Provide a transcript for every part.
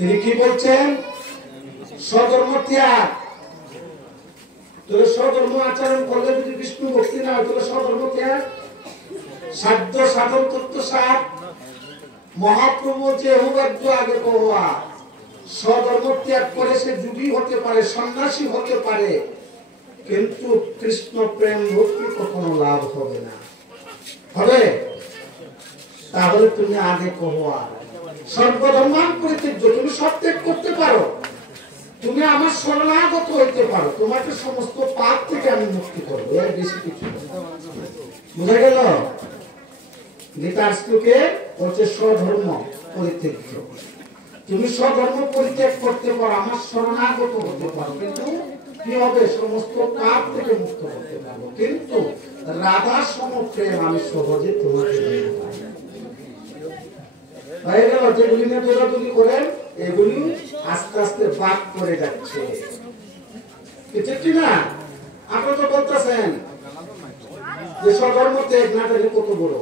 তিনি কি বলছেন? স্বধর্ম ত্যাগ। তোর স্বধর্ম আচরণ করলে যদি বিষ্ণু ভক্তি না হয়, তোর স্বধর্ম ত্যাগ। সাধ্য সাধন তত্ত্ব সাত মহাপ্রভু যে অহুবাদ্য আগে কহা, স্বধর্ম ত্যাগ করে সে যুগী হতে পারে, সন্ন্যাসী হতে পারে, কিন্তু কৃষ্ণ প্রেম ভক্তি কখনো লাভ হবে না। হবে? তাহলে তুমি আগে কহা সর্বধর্মান পরিত্যাজ্য, তুমি সব ত্যাগ করতে পারো, তুমি আমার শরণাগত হইতে পারো, তোমাকে সমস্ত পাপ থেকে আমি মুক্তি করবো, এর বেশি কিছু। বুঝা গেল? গীতার শ্লোকে হচ্ছে স্বধর্ম পরিত্যাজ্য। তুমি স্বধর্ম পরিত্যাগ করতে পারো, আমার শরণাগত হতে পারো, কিন্তু কি হবে? সমস্ত পাপ থেকে মুক্ত হতে পারবো, কিন্তু রাধা সম প্রেম আমি সহজে তোমাকে দিতে পারি। হয়ে গেল? যেগুলি নিয়ে দৌড়াদৌড়ি করেন এগুলি আস্তে আস্তে বাদ করে যাচ্ছে, ঠিক না? আপনি তো বলতেছেন যে স্বধর্ম ত্যাগ না করলে কত বড়।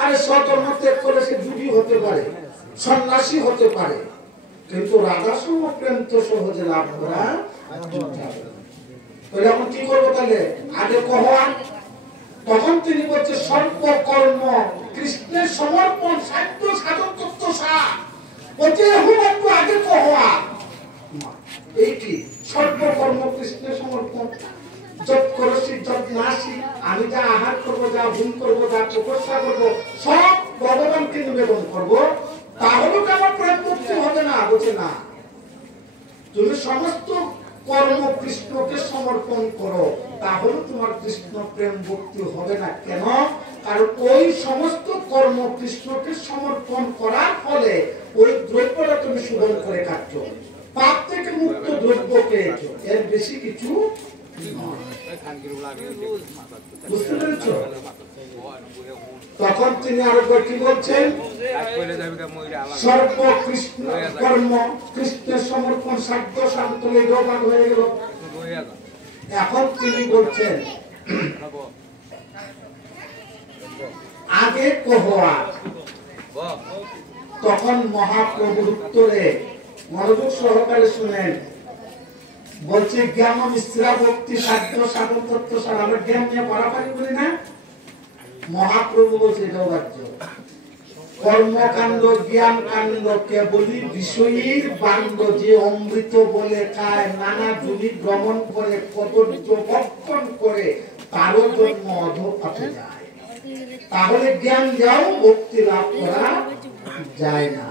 আরে স্বধর্ম ত্যাগ করে সে যুগী হতে পারে, সন্ন্যাসী হতে পারে, কিন্তু রাধা সম প্রেম তো সহজে লাভ করা যাবে না। তাহলে এখন কি করবো? তাহলে আগে কহন। তখন তিনি বলছে সর্বকর্ম কৃষ্ণের সমর্পণ, সাধ্য সাধন তত্ত্ব সার বলছে একটু আগে কহা। এই কি সর্বকর্ম কৃষ্ণের সমর্পণ? যত করছি যত নাসি, আমি যা আহার করবো, যা ভুল করবো, যা তপস্যা করবো, সব ভগবানকে নিবেদন করবো, তাহলেও কি আমার প্রেম মুক্তি হবে না? বলছে না, তুমি সমস্ত কর্ম কৃষ্ণকে সমর্পণ করো, তাহলে তোমার কৃষ্ণ প্রেম ভক্তি হবে না। কেন? কারণ ওই সমস্ত কর্ম কৃষ্ণকে সমর্পণ করার ফলে ওই দ্রব্যটা তুমি শোধন করে খাচ্ছ, পাপ থেকে মুক্ত দ্রব্য পেয়েছো, এর বেশি কিছু নয়। বুঝতে পেরেছ? তখন তিনি আরো কি বলছেন? সর্বকৃষ্ণ কর্ম কৃষ্ণের সমর্পণ, সাধ্য শান্ত রোবাদ হয়ে গেল। এখন তিনি বলছেন আগে কহা। তখন মহাপ্রভুর উত্তরে মনোযোগ সহকারে শুনেন, বলছে জ্ঞান মিশ্রা ভক্তি সাধ্য সাধন তত্ত্ব সার। আমরা জ্ঞান নিয়ে পারাপারি করি না? মহাপ্রভু বলছে গৌরাজ্য কর্মকাণ্ড জ্ঞান কাণ্ড কেবলই বিষয়ীর বাণ্ড, যে অমৃত বলে খায়, নানা জুলি ভ্রমণ করে, কদর্য ভক্ষণ করে, তারও জন্ম অধঃপাতে যায়। তাহলে জ্ঞান যাও, ভক্তি লাভ করা যায় না।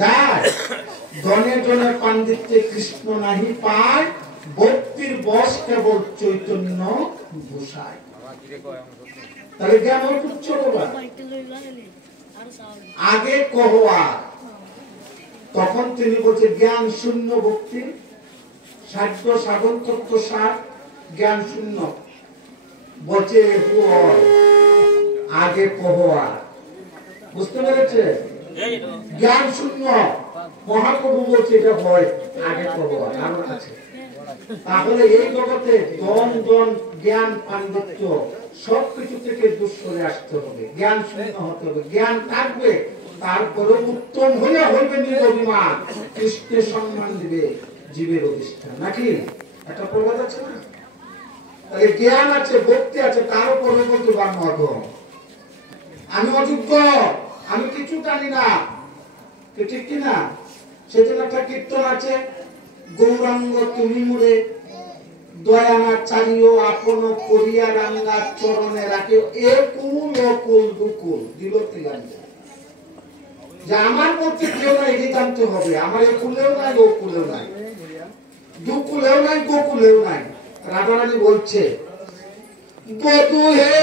যায় জনে জনে পাণ্ডিত্যে কৃষ্ণ নাহি পায়, ভক্তির বশ কেবল চৈতন্য ঘোষায়। তাহলে জ্ঞান উচ্চ বাবা আগে কহা। তখন তিনি বলছে জ্ঞান শূন্য ভক্তি, সাধ্য সাধন তত্ত্ব সার, জ্ঞান শূন্য। বলছে আগে কহা। বুঝতে পেরেছে? জ্ঞান শূন্য। মহাপ্রভু বলছে এটা হয় আগে কহা, কারণ আছে। তাহলে এই জগতে জন জন জ্ঞান পাণ্ডিত্য সবকিছু থেকে দূর সরে আসতে হবে, জ্ঞান শূন্য হতে হবে। জ্ঞান থাকবে, তারপরে উত্তম হইয়া হইবে নিরভিমান, কৃষ্ণের সম্মান দিবে জীবের অধিষ্ঠান। নাকি একটা প্রবাদ আছে না? তাহলে জ্ঞান আছে, ভক্তি আছে, তার উপরে বলতে পারবো আমি অযোগ্য, আমি কিছু জানি না, ঠিক কিনা? সেজন্য একটা কীর্তন আছে, গৌরাঙ্গ তুমি মুরে দয়ানা চালিও আপন করিয়া রাঙ্গা চরণে রাখে, এ কুল ও কুল দুকুল দিল তিলাঙ্গা। যে আমার মধ্যে কেউ নাই, এটি জানতে হবে। আমার এ কুলেও নাই, ও কুলেও নাই, দুকুলেও নাই, গোকুলেও নাই। রাধারানী বলছে বধু হে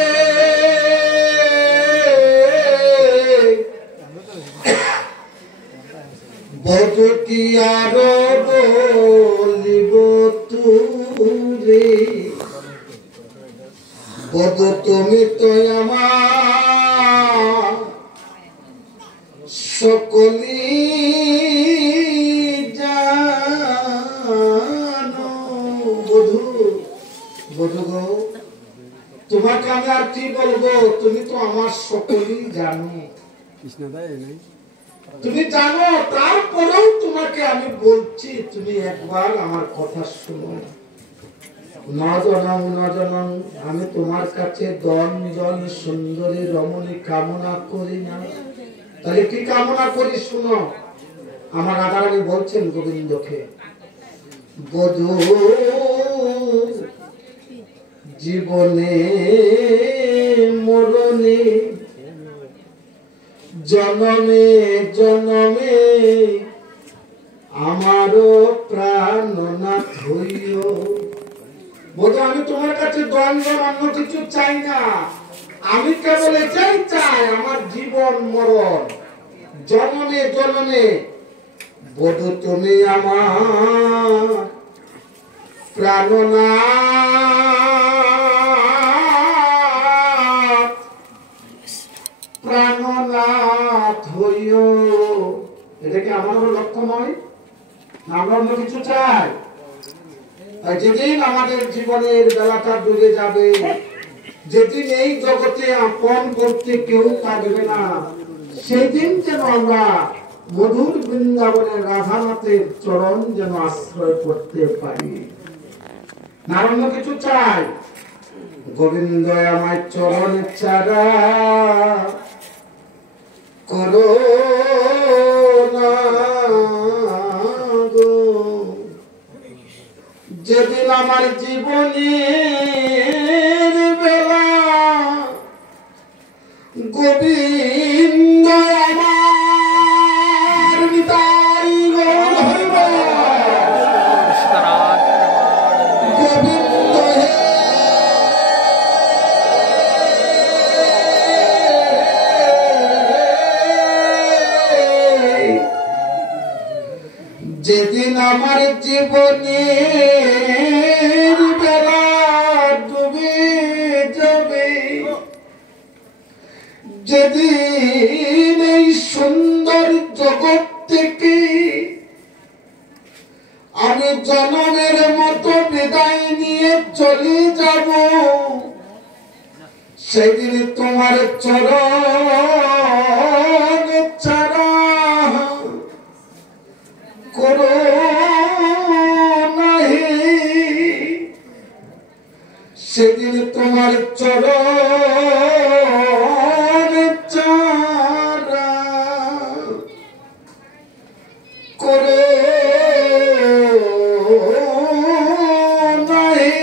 বধু কি আর বলিব তুরে, বধু তুমি তো আমার সকলি জানো। বধু বধু গো, তোমাকে আমি আর কি বলবো, তুমি তো আমার সকলেই জানো। তুমি জানো, তারপরেও বলছি, তুমি একবার আমার কথা শুনো। নজনং নজনং, আমি তোমার কাছে ধন জন সুন্দরী রমণী কামনা করি না। তাহলে কি কামনা করি শুনো। আমার রাধারানী বলছেন গোবিন্দকে, বধূ জীবনে মরণে জনমে জনমে আমারও প্রাণনাথ হইও। বধূ, আমি তোমার কাছে দণ্ডন অন্য কিছু চাই না, আমি কেবল এটাই চাই, আমার জীবন মরণ জনমে জনমে বধূ তুমি আমার প্রাণনাথ প্রাণনাথ হইও। এটা কি আমার লক্ষ্য নয়? আমরা অন্য কিছু চাই? তাই যেদিন আমাদের জীবনের বেলাটা ডুবে যাবে, যেদিন এই জগতে আপন করতে কেউ থাকবে না, সেদিন যেন আমরা মধুর বৃন্দাবনের রাধানাথের চরণ যেন আশ্রয় করতে পারি। না অন্য কিছু চাই? গোবিন্দ আমার চরণ ছাড়া করো না গো। যেদিন আমার জীবনের বেলা গোবিন্দ আমার নিতাই গৌর হইব, গোবিন্দ হে যেদিন আমার জীবনের বেলা ডুবে যাবে, যেদিন এই সুন্দর জগৎ থেকে আমি জনমের মতো বিদায় নিয়ে চলে যাব, সেদিন তোমার চরণ ছাড়া করো নাহি, সেদিন তোমার চরণ ছাড়া করো নাহি।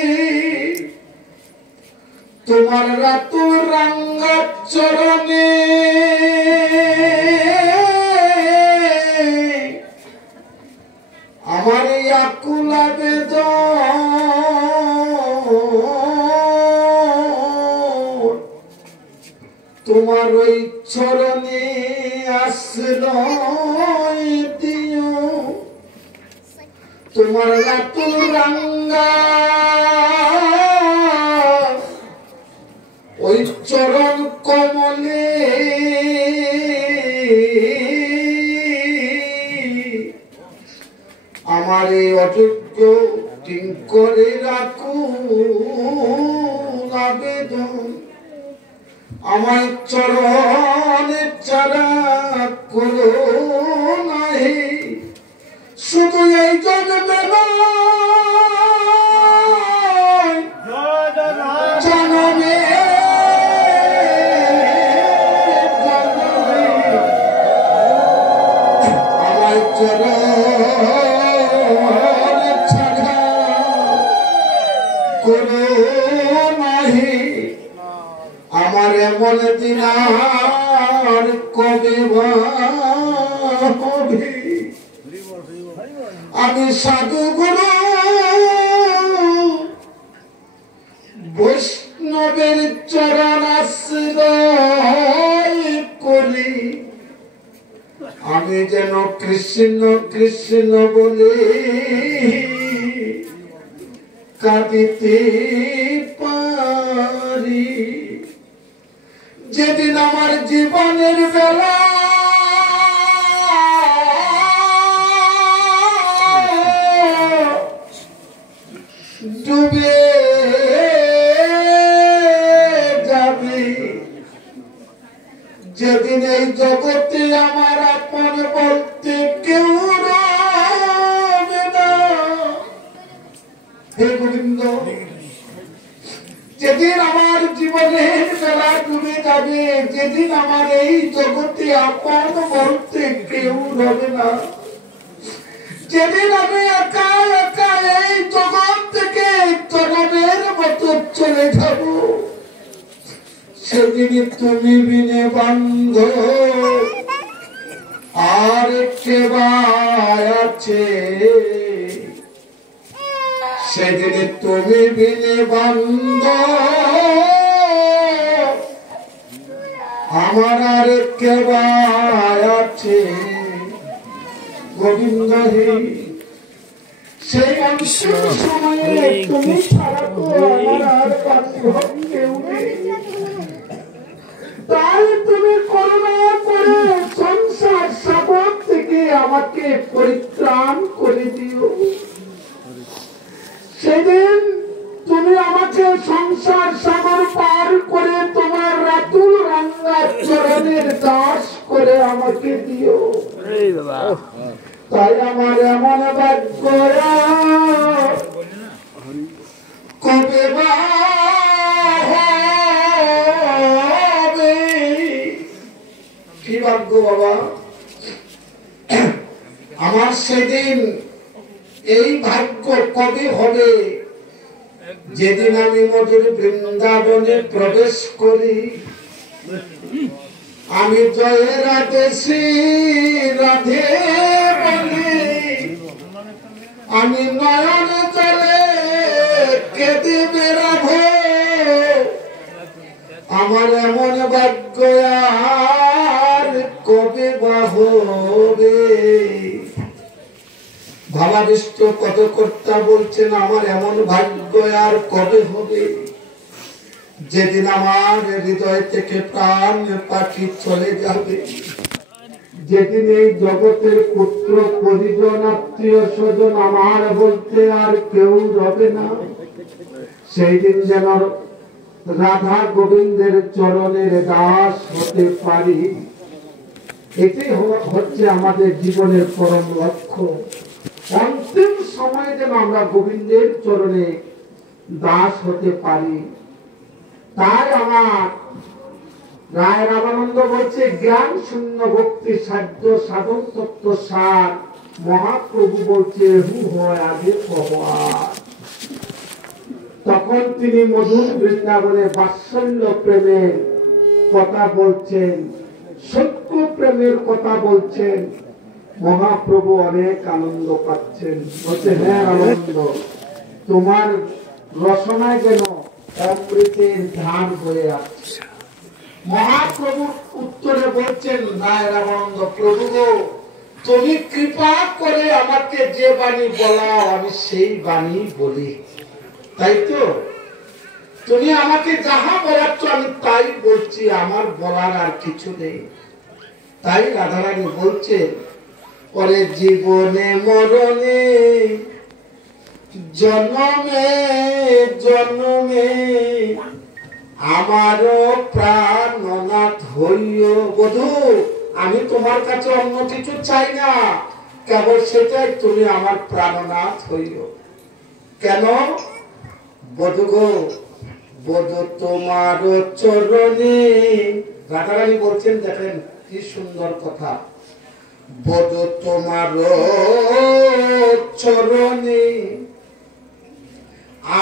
তোমার রাতুল রাঙ্গা চরণে আমার আকুল আবেদন, তোমার ওই চরণে আশ্রয় দিও। তোমার রাতুল রাঙ্গা ওই চরণ কমলে আমার এই অযোগ্য করে রাখুন আবেদন, আমার চরণে ছাড়া করো নাহি। শুধু এই জন্মে জনমে আমার চরণ ছাড়া করো নাহি। আমার এমন দিন আর কবে হবে, আমি সাধু গুরু বৈষ্ণবের চরণ আশ্রয় করি, আমি যেন কৃষ্ণ কৃষ্ণ বলে কাঁদিতে পারি। যেদিন আমার জীবনের বেলা ডুবে যাবে, যেদিন এই জগতে আমার আপন বলতে কেউ যেদিন আমার জীবনের বেলা ডুবে যাবে, যেদিন আমার এই জগতে আপন বলতে কেউ রবে না, যেদিন আমি একা একা এই জগৎ থেকে জগতের মতো চলে যাব, সেদিন তুমি বিনে বান্ধ আর কে আছে, সেদিন তুমি বিনে বান্ধ আমার আর কে আছে। গোবিন্দ হে, সেই অন্তিম সময়ে তুমি ছাড়া তো আমার আর বান্ধব কেউ নেই। তাই তুমি করুণা করে সংসার সাগর থেকে আমাকে পরিত্রাণ করে দিও। সেদিন তুমি আমাকে সংসার সাগর পার করে তোমার রাতুল রাঙ্গা চরণের দাস করে আমাকে দিও। তাই আমার এমন ভাগ্য, কবে বা হবে, কি ভাগ্য বাবা আমার, সেদিন এই ভাগ্য কবে হবে, যেদিন আমি মধুর বৃন্দাবনে প্রবেশ করি, আমি জয় রাধে শ্রী রাধে বলি, আমি নয়ন জলে কেঁদে বেড়াবো, আমার এমন ভাগ্য আর কবে বা হবে। ভাবাবিষ্ট পদকর্তা বলছেন আমার এমন ভাগ্য আর কবে হবে, যেদিন আমার হৃদয় থেকে প্রাণ পাখি চলে যাবে, যেদিন এই জগতের পুত্র পরিজন আত্মীয় স্বজন আমার বলতে আর কেউ রবে না, সেই দিন যেন রাধা গোবিন্দের চরণের দাস হতে পারি। এটাই হচ্ছে আমাদের জীবনের পরম লক্ষ্য। অন্তিম সময়ে যেন আমরা গোবিন্দের চরণে দাস হতে পারি। তাই আমার রায় রামানন্দ বলছে, জ্ঞান শূন্য ভক্তি সাধ্য সাধন তত্ত্ব সার, মহাপ্রভু বলছে হু হয় আগে ভগবান। তখন তিনি মধুর বৃন্দাবনে বাৎসল্য প্রেমের কথা বলছেন, সত্য প্রেমের কথা বলছেন। মহাপ্রভু অনেক আনন্দ পাচ্ছেন, বলছে হ্যাঁ আনন্দ, তোমার রসনায় যেন অমৃতের ধান হয়ে আসছে। মহাপ্রভু উত্তরে বলছেন রায় রামানন্দ, প্রভু গো, তুমি কৃপা করে আমাকে যে বাণী বলাও আমি সেই বাণী বলি, তাই তো? তুমি আমাকে যাহা বলাচ্ছ আমি তাই বলছি, আমার বলার আর কিছু নেই। তাই রাধারানী বলছে, পরে জীবনে মরণে জন্মে জন্মে আমারও প্রাণনাথ হইও। বধূ, আমি তোমার কাছে অন্য কিছু চাই না, কেবল সেটাই, তুমি আমার প্রাণনাথ হইও। কেন? বধূ গো, বধূ তোমার চরণে, রাধারানী বলছেন, দেখেন কি সুন্দর কথা, বধূ তোমার চরণে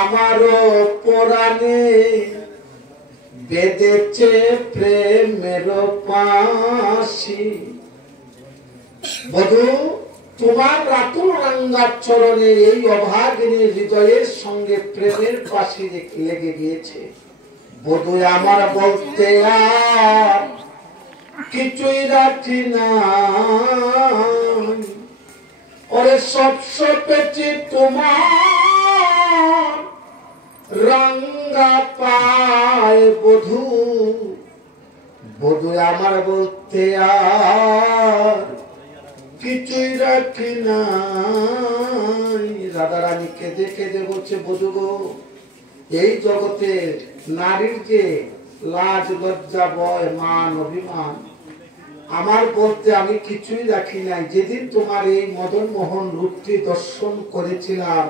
আমার পরাণে বেঁধেছে প্রেমের পাশি। বধূ, তোমার রাতুল রাঙ্গার চরণে এই অভাগিনী হৃদয়ের সঙ্গে প্রেমের পাশি লেগে গিয়েছে। বধূ আমার বলতে আর কিছুই রাখি না, ওরে সব সপেছি তোমার রাঙ্গা পায়। বধূ, বধূ আমার বলতে আর কিছুই রাখি না। রাধারানী কেঁদে কেঁদে বলছে, বধূ গো, এই জগতে নারীর যে লাজ লজ্জা ভয় মান অভিমান, আমার বলতে আমি কিছুই রাখি নাই। যেদিন তোমার এই মদন মোহন রূপটি দর্শন করেছিলাম,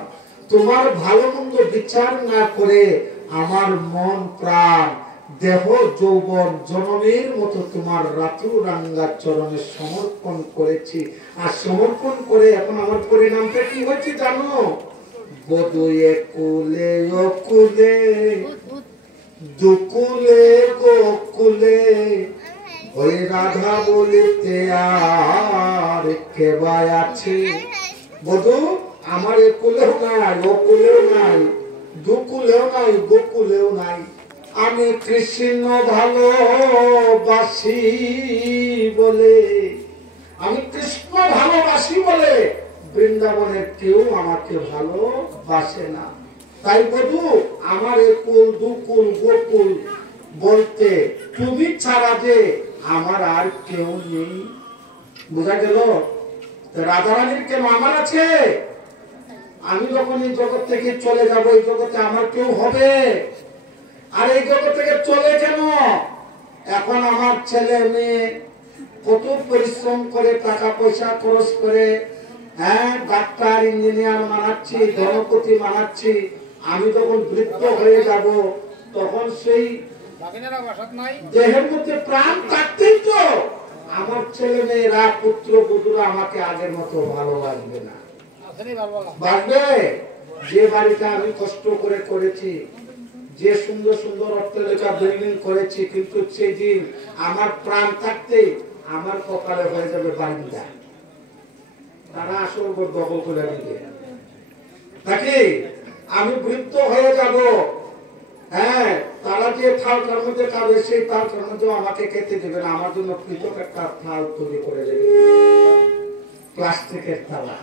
তোমার ভালো মন্দ বিচার না করে আমার মন প্রাণ দেহ যৌবন জনমের মতো তোমার রাতু রাঙ্গা চরণে সমর্পণ করেছি। আর সমর্পণ করে এখন আমার পরিণামটা কি হচ্ছে জানো? বধুয়ে কুলে অকুলে দুকুলে গোকুলে ওই রাধা বলিতে আর কেবাই আছে। বধু আমার একুলেও নাই, অকুলেও নাই, দুকুলেও নাই, গোকুলেও নাই। আমি কৃষ্ণ ভালোবাসি বলে, আমি কৃষ্ণ ভালোবাসি বলে বৃন্দাবনের কেউ আমাকে ভালোবাসে না। তাই বধু আমার একুল দুকুল গোকুল বলতে তুমি ছাড়া যে আমার আর কেউ নেই। বোঝা গেল? রাধারানীর কেন আমার আছে? আমি যখন এই জগৎ থেকে চলে যাব, এই জগতে আমার কেউ হবে। আর এই জগৎ থেকে চলে কেন? এখন আমার ছেলে মেয়ে কত পরিশ্রম করে টাকা পয়সা খরচ করে, হ্যাঁ, ডাক্তার ইঞ্জিনিয়ার বানাচ্ছি, ধনপতি বানাচ্ছি। আমি যখন বৃদ্ধ হয়ে যাব তখন সেই দেহের মধ্যে প্রাণ থাকতেই তো আমার ছেলে মেয়েরা পুত্র পুত্ররা আমাকে আগের মতো ভালোবাসবে না। বাসবে? যে বাড়িটা আমি কষ্ট করে করেছি, যে সুন্দর সুন্দর অট্টালিকা বিল্ডিং করেছি, কিন্তু সেই দিন আমার প্রাণ থাকতে আমার কপালে হয়ে যাবে বারিন্দা, তারা আসল ঘর দখল করে দিবে। নাকি আমি বৃদ্ধ হয়ে যাব, হ্যাঁ, তারা যে থালটার মধ্যে খাবে সেই থালটার মধ্যে আমাকে খেতে দেবে না, আমার জন্য পৃথক একটা থাল তৈরি করে দেবে, প্লাস্টিকের থালা।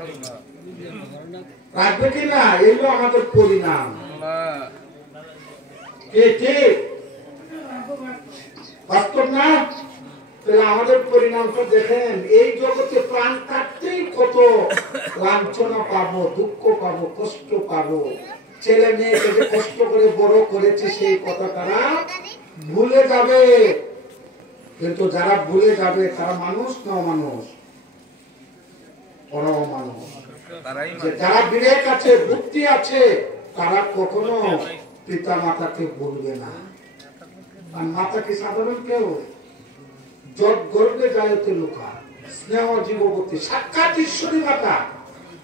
রাখবে কিনা? এগুলো আমাদের পরিণাম। ঠিক বাস্তব না? তাহলে আমাদের পরিণামটা দেখেন, এই জগতে প্রাণ থাকতেই কত লাঞ্ছনা পাবো, দুঃখ পাবো, কষ্ট পাবো। ছেলে মেয়েকে যে কষ্ট করে বড় করেছে সেই কথা তারা ভুলে যাবে। কিন্তু যারা ভুলে যাবে তারা মানুষ না অমানুষ? অমানুষ। যারা বিবেক আছে, বুদ্ধি আছে, তারা কখনো পিতা মাতাকে ভুলবে না। আর মাতা কি সাধারণ কেউ? যত গর্বে যায়তে লুকা স্নেহ জীববতী, সাক্ষাৎ ঈশ্বরী মাতা,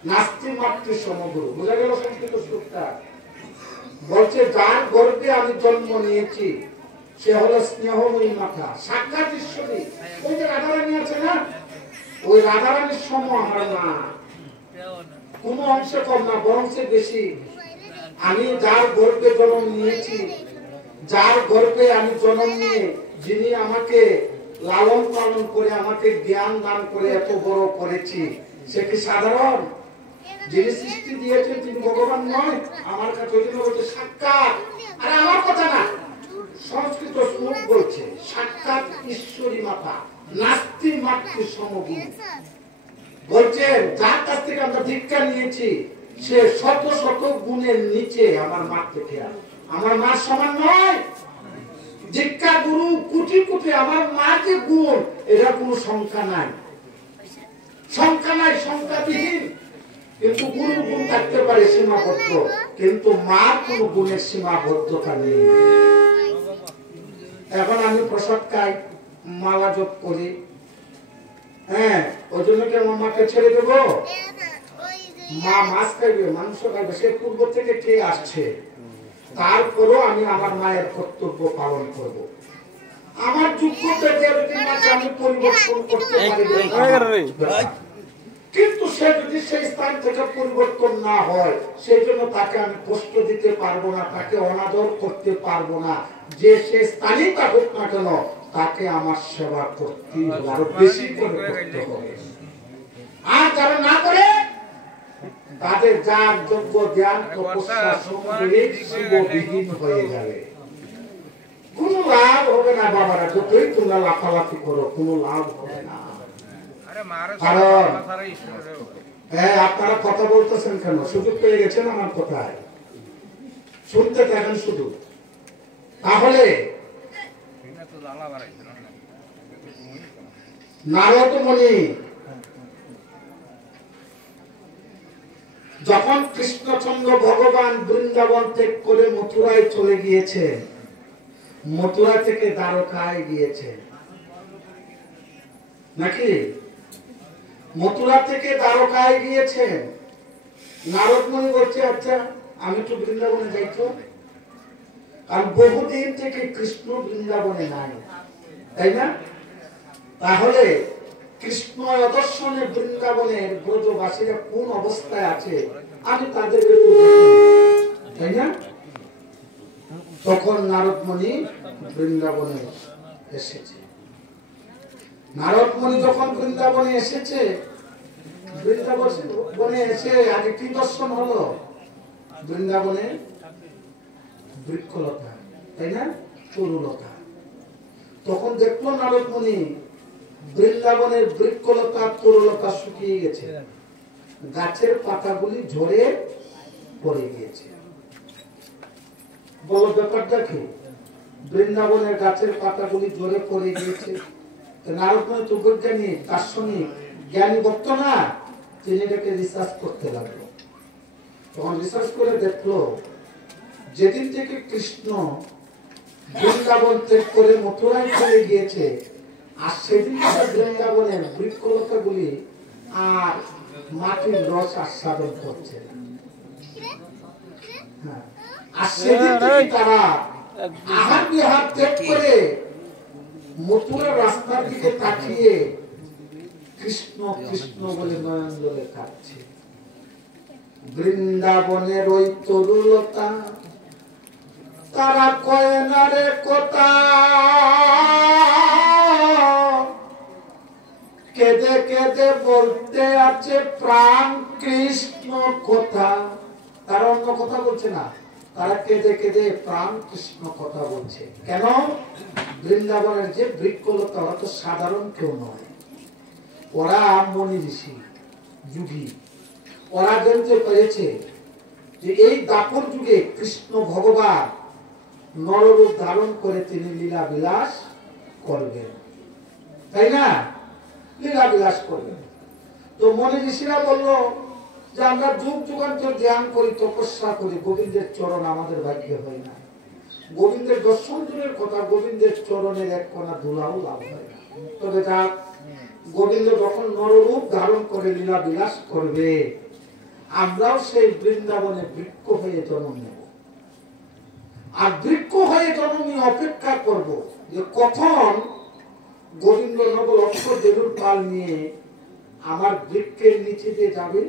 নাস্তি মাতৃ সমগুরু। বোঝা গেল সংস্কৃত শ্লোকটা? বলছে যার গর্বে আমি জন্ম নিয়েছি সে হলো স্নেহময়ী মাতা, সাক্ষাৎ ঈশ্বরী। ওই যে রাধারানী আছে না, ওই রাধারানীর সম আমার মা, কোন অংশে কম না, বরং বেশি। আমি যার গর্বে জন্ম নিয়েছি, যার গর্বে আমি জন্ম নিয়ে যিনি আমাকে লালন পালন করে আমাকে জ্ঞান দান করে এত বড় করেছি, সে কি সাধারণ? যিনি সৃষ্টি দিয়েছেন তিনি ভগবান নয়? আমার কাছে ওই জন্য বলছে সাক্ষাৎ। আর আমার কথা না, সংস্কৃত শ্লোক বলছে সাক্ষাৎ ঈশ্বরী মাতা, নাস্তি মাতৃ সমগুণ। বলছেন যার কাছ থেকে আমরা দীক্ষা নিয়েছি সে শত শত গুণের নিচে আমার মা থেকে। আমার মা সমান নয়। দীক্ষা গুরু কোটি কোটি, আমার মা যে গুণ এটা কোনো সংখ্যা নাই, সংখ্যা নাই, সংখ্যাবিহীন। কিন্তু গুরু গুণ থাকতে পারে সীমাবদ্ধ, কিন্তু মা কোন গুণের সীমাবদ্ধতা নেই। এখন আমি প্রসাদ খাই, মালা জপ করি, হ্যাঁ, ওই জন্য কি আমার মাকে ছেড়ে দেবো? মা মাছ খাইবে, মাংস খাইবে, সে পূর্ব থেকে কে আসছে, তারপরও আমি আমার মায়ের কর্তব্য পালন করব। আমার যোগ্যতা আমি পরিবর্তন করতে পারি, কিন্তু সে যদি সেই স্থান থেকে পরিবর্তন না হয়, সেই জন্য তাকে আমি কষ্ট দিতে পারবো না, তাকে অনাদর করতে পারবো না। যে সে স্থানেই থাকুক না কেন, তাকে আমার সেবা করতে হবে, আরো বেশি করে করতে হবে। আর যারা না করে তাদের যার যোগ্য জ্ঞান তপস্যা শিববিহীন হয়ে যাবে, কোনো লাভ হবে না। বাবারা যতই তোমরা লাফালাফি করো, কোনো লাভ হবে না। কারণ হ্যাঁ, আপনারা কথা বলতেছেন কেন? সুযোগ পেয়ে গেছেন আমার কথায়, শুনতে থাকেন শুধু। তাহলে নারদ মুনি যখন কৃষ্ণচন্দ্র ভগবান বৃন্দাবন ত্যাগ করে মথুরায় চলে গিয়েছে, মথুরা থেকে দ্বারকায় গিয়েছে নাকি? মথুরা থেকে দ্বারকায় গিয়েছেন। নারদ মুনি বলছে, আচ্ছা আমি তো বৃন্দাবনে যাইতো, কারণ বহুদিন থেকে কৃষ্ণ বৃন্দাবনে নাই, তাই না? তাহলে কৃষ্ণ অদর্শনে বৃন্দাবনের ব্রজবাসীরা কোন অবস্থায় আছে আমি তাদেরকে, তাই না? তখন নারদ মুনি বৃন্দাবনে এসেছে। নারদ মুনি যখন বৃন্দাবনে এসেছে, বৃন্দাবনে এসে আগে কি দর্শন হলো? বৃন্দাবনে বৃক্ষলতা, তাই না? তরুলতা। তখন দেখলো নারদ মুনি বৃন্দাবনের বৃক্ষলতা তরুলতা শুকিয়ে গেছে, গাছের পাতাগুলি ঝরে পড়ে গিয়েছে। বলো ব্যাপারটা কি? বৃন্দাবনের গাছের পাতাগুলি ঝরে পড়ে গিয়েছে। নারদ মুনি তো বৈজ্ঞানিক, দার্শনিক, জ্ঞানী ভক্ত না, তিনি এটাকে রিসার্চ করতে লাগলো। তখন রিসার্চ করে দেখলো যেদিন থেকে কৃষ্ণ বৃন্দাবন ত্যাগ করে মথুরায় চলে গিয়েছে, আর সেদিন থেকে বৃন্দাবনের বৃক্ষলতাগুলি আর মাটির রস আস্বাদন করছে না। আর সেদিন থেকে তারা আহার বিহার ত্যাগ করে মথুরার রাস্তার দিকে তাকিয়ে কৃষ্ণ কৃষ্ণ বলে নয়ন জলে কাঁদছে। বৃন্দাবনের ওই তরুলতা তারা কয় না রে কথা, কেঁদে কেঁদে বলতে আছে প্রাণ কৃষ্ণ কথা। তারা অন্য কথা বলছে না, তারা কেঁদে কেঁদে প্রাণ কৃষ্ণ কথা বলছে। কেন? বৃন্দাবনের যে বৃক্ষলতা, ওরা তো সাধারণ কেউ নয়, ওরা মুনি ঋষি, যুগী। ওরা জানতে পেরেছে যে এই দাপর যুগে কৃষ্ণ ভগবান নররূপ ধারণ করে তিনি লীলা বিলাস করবেন, তাই না? লীলা বিলাস করবেন। তো মুনি ঋষিরা বলল যে আমরা যুগ যুগান্তর ধ্যান করি, তপস্যা করি, গোবিন্দের চরণ আমাদের ভাগ্যে হয় না। গোবিন্দের দর্শন দূরের কথা, গোবিন্দের চরণের এক কণা ধুলাও লাভ হয় না। তবে যাক, গোবিন্দ যখন নররূপ ধারণ করে লীলা বিলাস করবে, আমরাও সেই বৃন্দাবনে বৃক্ষ হয়ে জন্ম নেব। আর বৃক্ষ হয়ে জন্ম নিয়ে অপেক্ষা করব যে কখন গোবিন্দ নব লক্ষ দেবুর পাল নিয়ে আমার বৃক্ষের নিচে দিয়ে যাবে,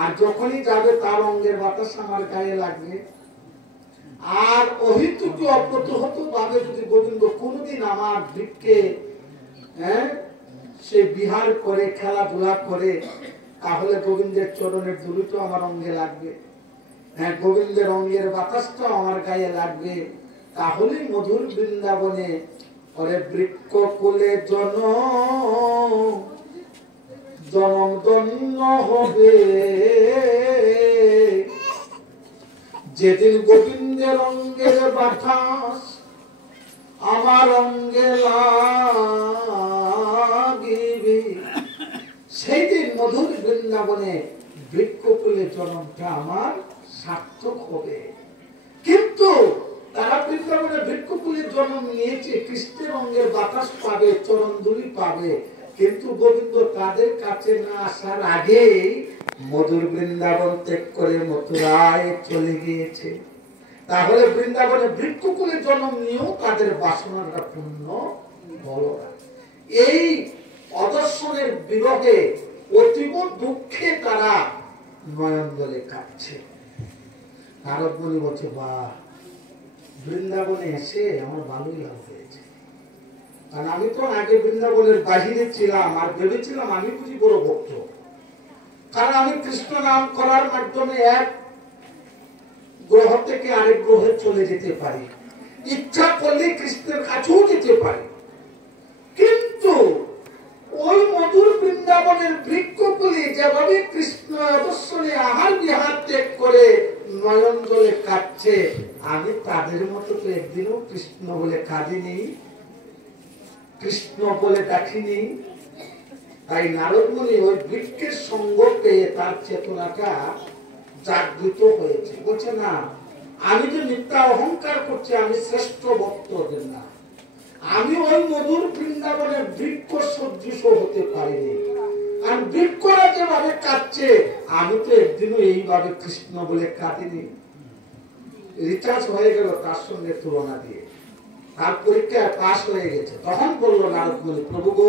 আর যখনই যাবে তার অঙ্গের বাতাস আমার গায়ে লাগবে। আর অহিতুকি অপ্রতিহত ভাবে যদি গোবিন্দ কোনদিন আমার বৃক্ষে সে বিহার করে খেলাধুলা করে, তাহলে গোবিন্দের চরণের ধুলি তো আমার অঙ্গে লাগবে, হ্যাঁ, গোবিন্দের অঙ্গের বাতাসটা আমার গায়ে লাগবে। তাহলেই মধুর বৃন্দাবনে ওরে বৃক্ষ কোলে জনম ধন্য হবে। যেদিন গোবিন্দের অঙ্গের বাতাস আমার অঙ্গে লাগিবে, সেই দিন মধুর বৃন্দাবনে বৃক্ষকুলে জন্মটা আমার সার্থক হবে। কিন্তু তারা বৃন্দাবনে বৃক্ষকুলে জন্ম নিয়েছে, কৃষ্ণের অঙ্গের বাতাস পাবে, চরণ ধুলি পাবে, কিন্তু গোবিন্দ তাদের কাছে না আসার আগেই মধুর বৃন্দাবন ত্যাগ করে মথুরায় চলে গিয়েছে। তাহলে বৃন্দাবনে বৃক্ষকুলে জন্ম নিয়েও তাদের বাসনাটা পূর্ণ হলো না। এই অদর্শনের বিরহে অতীব দুঃখে তারা নয়ন জলে কাঁদছে। নারদ মুনি বলছে, বাহ, বৃন্দাবনে এসে আমার ভালোই লাভ হয়েছে। কারণ আমি তো আগে বৃন্দাবনের বাহিরে ছিলাম আর ভেবেছিলাম আমি বুঝি বড় ভক্ত, কারণ আমি কৃষ্ণ নাম করার মাধ্যমে এক গ্রহ থেকে আরেক গ্রহে চলে যেতে পারি, ইচ্ছা করলে কৃষ্ণের কাছেও যেতে পারি। কিন্তু ওই মধুর বৃন্দাবনের বৃক্ষগুলি যেভাবে কৃষ্ণ অবশ্যই আহার বিহার ত্যাগ করে নয়ন জলে কাঁদছে, আমি তাদের মতো তো একদিনও কৃষ্ণ বলে কাঁদিনি, কৃষ্ণ বলে ডাকিনি। তাই নারদমুনি ওই বৃক্ষের সঙ্গ পেয়ে তার চেতনাটা জাগৃত হয়েছে। বলছে না, আমি যে মিথ্যা অহংকার করছি, আমি শ্রেষ্ঠ ভক্তদের না, আমি ওই মধুর বৃন্দাবনের বৃক্ষ সদৃশ হতে পারিনি। আর বৃক্ষরা যেভাবে কাটছে, আমি তো একদিনও এইভাবে কৃষ্ণ বলে কাটিনি। রিচার্জ হয়ে গেল তার সঙ্গে তুলনা দিয়ে, তার পরীক্ষায় পাস হয়ে গেছে। তখন বলল নারদমুনি, প্রভু গো,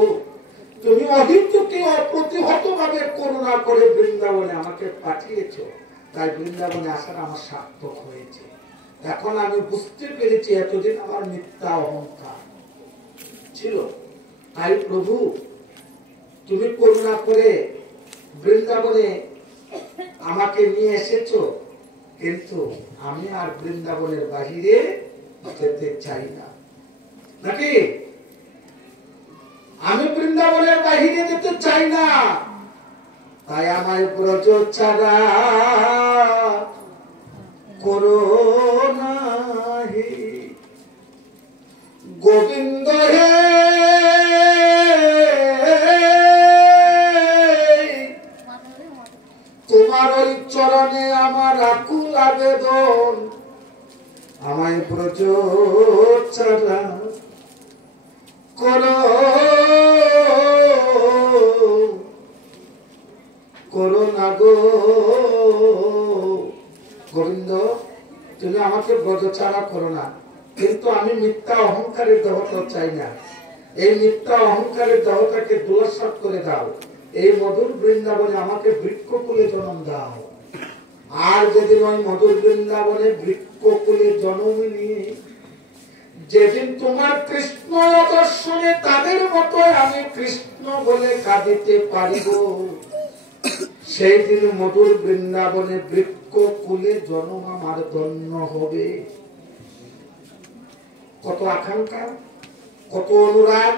তুমি অহিতুকে অপ্রতিহত ভাবে করুণা করে বৃন্দাবনে আমাকে পাঠিয়েছ, তাই বৃন্দাবনে আসার আমার সার্থক হয়েছে। এখন আমি বুঝতে পেরেছি এতদিন আমার মিথ্যা অহংকার ছিল। তাই প্রভু, তুমি করুণা করে বৃন্দাবনে আমাকে নিয়ে এসেছো, কিন্তু আমি আর বৃন্দাবনের বাহিরে যেতে চাই না। নাকি আমি বৃন্দাবনের বাহিরে যেতে চাই না, তাই আমায় ব্রজ ছাড়া করো নাহি। গোবিন্দ হে, তোমার ওই চরণে আমার আকুল আবেদন, আমায় ব্রজ ছাড়া করো না গো। গোবিন্দ, তুমি আমাকে ব্রজ ছাড়া করো না, কিন্তু আমি মিথ্যা অহংকারের দেহতা চাই না। এই মিথ্যা অহংকারের দেহতাকে দুলাসাত করে দাও। এই মধুর বৃন্দাবনে আমাকে বৃক্ষকুলে জন্ম দাও। আর যেদিন ওই মধুর বৃন্দাবনে বৃক্ষকুলে জন্ম নিয়ে যেদিন তোমার কৃষ্ণ দর্শনে তাদের মতো আমি কৃষ্ণ বলে কাঁদিতে পারিব, সেই দিন মধুর বৃন্দাবনে বৃক্ষকুলে জন্ম আমার ধন্য হবে। কত আকাঙ্ক্ষা, কত অনুরাগ।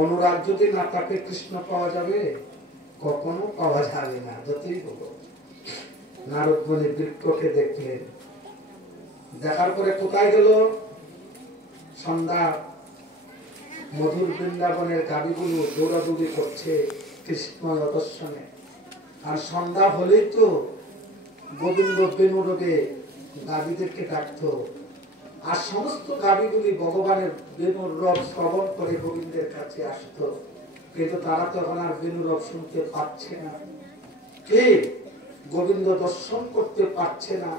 অনুরাগ যদি না থাকে কৃষ্ণ পাওয়া যাবে? কখনো পাওয়া যাবে না, যতই বলো। নারদমুনি বৃক্ষকে দেখলেন, দেখার পরে কোথায় গেল? সন্ধ্যা, মধুর বৃন্দাবনের গাভীগুলো দৌড়াদৌড়ি করছে কৃষ্ণ দর্শনে। আর সন্ধ্যা হলেই তো গোবিন্দ বেণুরবে গাভীদেরকে ডাকত, আর সমস্ত গাভীগুলি ভগবানের বেণুর রব শ্রবণ করে গোবিন্দের কাছে আসতো। কিন্তু তারা তখন আর বেণুর রব শুনতে পাচ্ছে না, কে গোবিন্দ দর্শন করতে পারছে না।